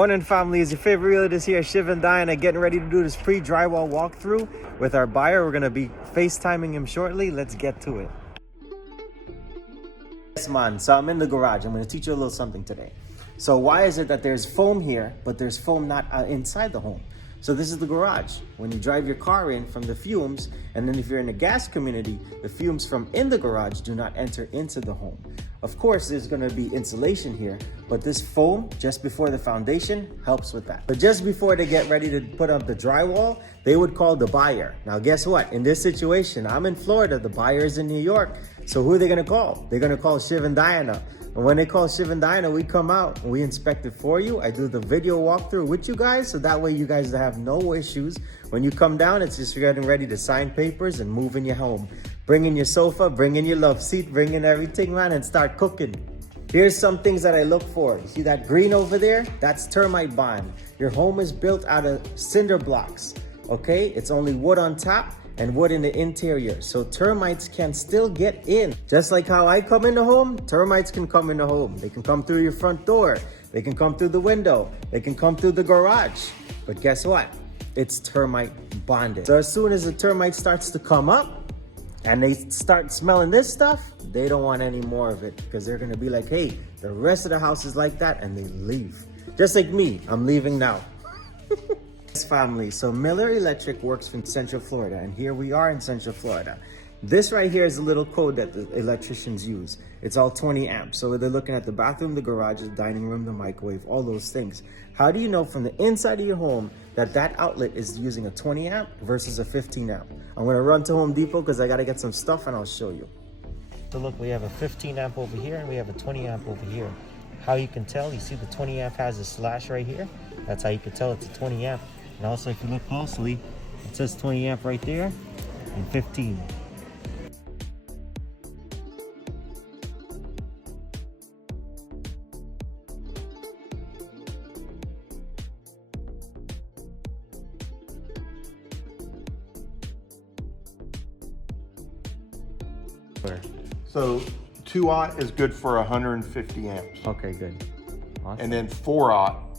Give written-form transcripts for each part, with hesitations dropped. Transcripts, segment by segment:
Morning family, is your favorite realtors here, Shiv and Diana, getting ready to do this pre-drywall walkthrough with our buyer. We're going to be FaceTiming him shortly. Let's get to it. Yes man, so I'm in the garage. I'm going to teach you a little something today. So why is it that there's foam here, but there's foam not inside the home? So this is the garage. When you drive your car in from the fumes, and then if you're in a gas community, the fumes from in the garage do not enter into the home. Of course, there's gonna be insulation here, but this foam just before the foundation helps with that. But just before they get ready to put up the drywall, they would call the buyer. Now guess what? In this situation, I'm in Florida, the buyer is in New York. So who are they gonna call? They're gonna call Shiv and Diana. And when they call Shiv and Diana, we come out and we inspect it for you. I do the video walkthrough with you guys, so that way you guys have no issues. When you come down, it's just getting ready to sign papers and move in your home. Bring in your sofa, bring in your love seat, bring in everything, man, and start cooking. Here's some things that I look for. You see that green over there? That's termite bond. Your home is built out of cinder blocks, okay? It's only wood on top and wood in the interior, so termites can still get in. Just like how I come in the home, termites can come in the home. They can come through your front door, they can come through the window, they can come through the garage. But guess what? It's termite bonded. So as soon as the termite starts to come up and they start smelling this stuff, they don't want any more of it, because they're gonna be like, hey, the rest of the house is like that, and they leave. Just like me, I'm leaving now. Family, so Miller Electric works from Central Florida, and here we are in Central Florida. This right here is a little code that the electricians use. It's all 20 amps. So they're looking at the bathroom, the garage, the dining room, the microwave, all those things. How do you know from the inside of your home that that outlet is using a 20 amp versus a 15 amp? I'm gonna run to Home Depot because I gotta get some stuff and I'll show you. So look, we have a 15 amp over here and we have a 20 amp over here. How you can tell, you see the 20 amp has a slash right here. That's how you can tell it's a 20 amp. And also, if you look closely, it says 20 amp right there and 15. So 2-aught is good for 150 amps. Okay, good. Awesome. And then 4-aught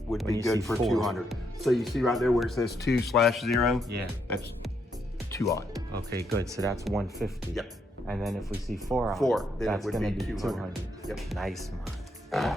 would When be you good see for 4. 200. So you see right there where it says 2/0? Yeah. That's 2-aught. Okay, good. So that's 150. Yep. And then if we see 4 out, 4, then it that's would gonna be be 200. 200. Yep. Nice, man.